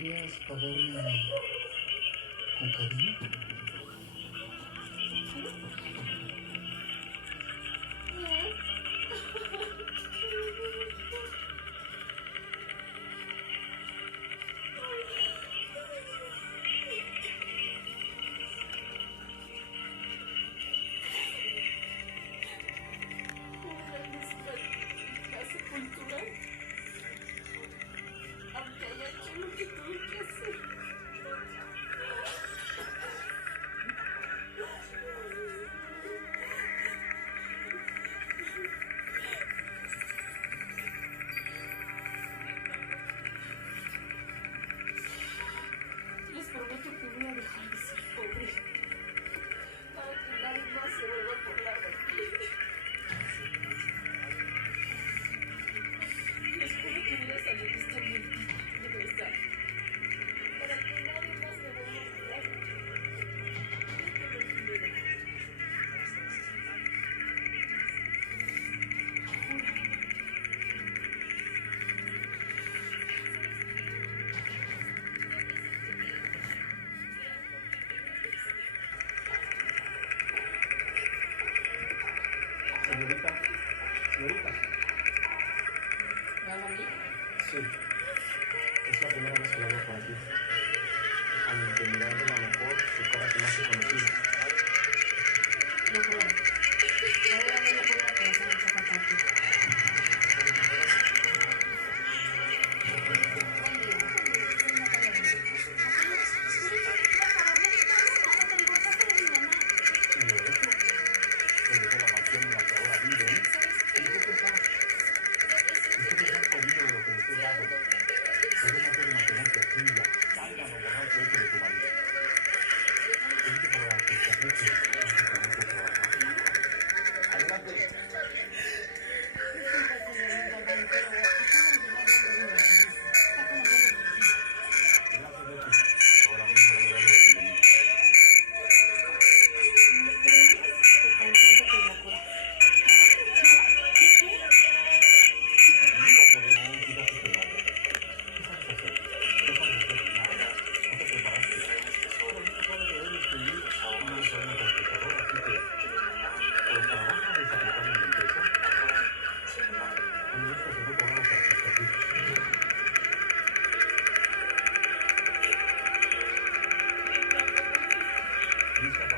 ¿Podrías pagarme con cariño? La sepultura, aunque haya hecho lo que tuve que hacer. Les prometo que voy a dejar de ser pobre para que nadie más se vuelva a burlar de mí. Les juro que voy a salir de esta maldita pobreza para que nadie más me vuelva a burlar. Señorita, señorita. ¿Me habla a mí? Sí, es la primera vez que lo hago por aquí. Aunque mirando a lo mejor su cara se me hace conocida. No creo. Ahora no le puedo conocer mucho contacto. Y de hecho, desde la mansión en la que ahora viven, ustedes han comido de lo que les he dado. Pueden hacer imaginar que aquí ya salgan o borracho ese de tu marido. Vente para que te aprecies básicamente trabajar. Adelante. Gracias, Betty. Ahora mismo voy a darle la bienvenida. No poder aún quizás este nombre. ¿Qué sabes hacer? No sabes hacer nada. No te preparaste. Pero no sabes leer y escribir. No usar una computadora, así que... ¿Pero trabajas de secretario en la empresa? Cuando esto se fue pagado para tus servicios. Lista.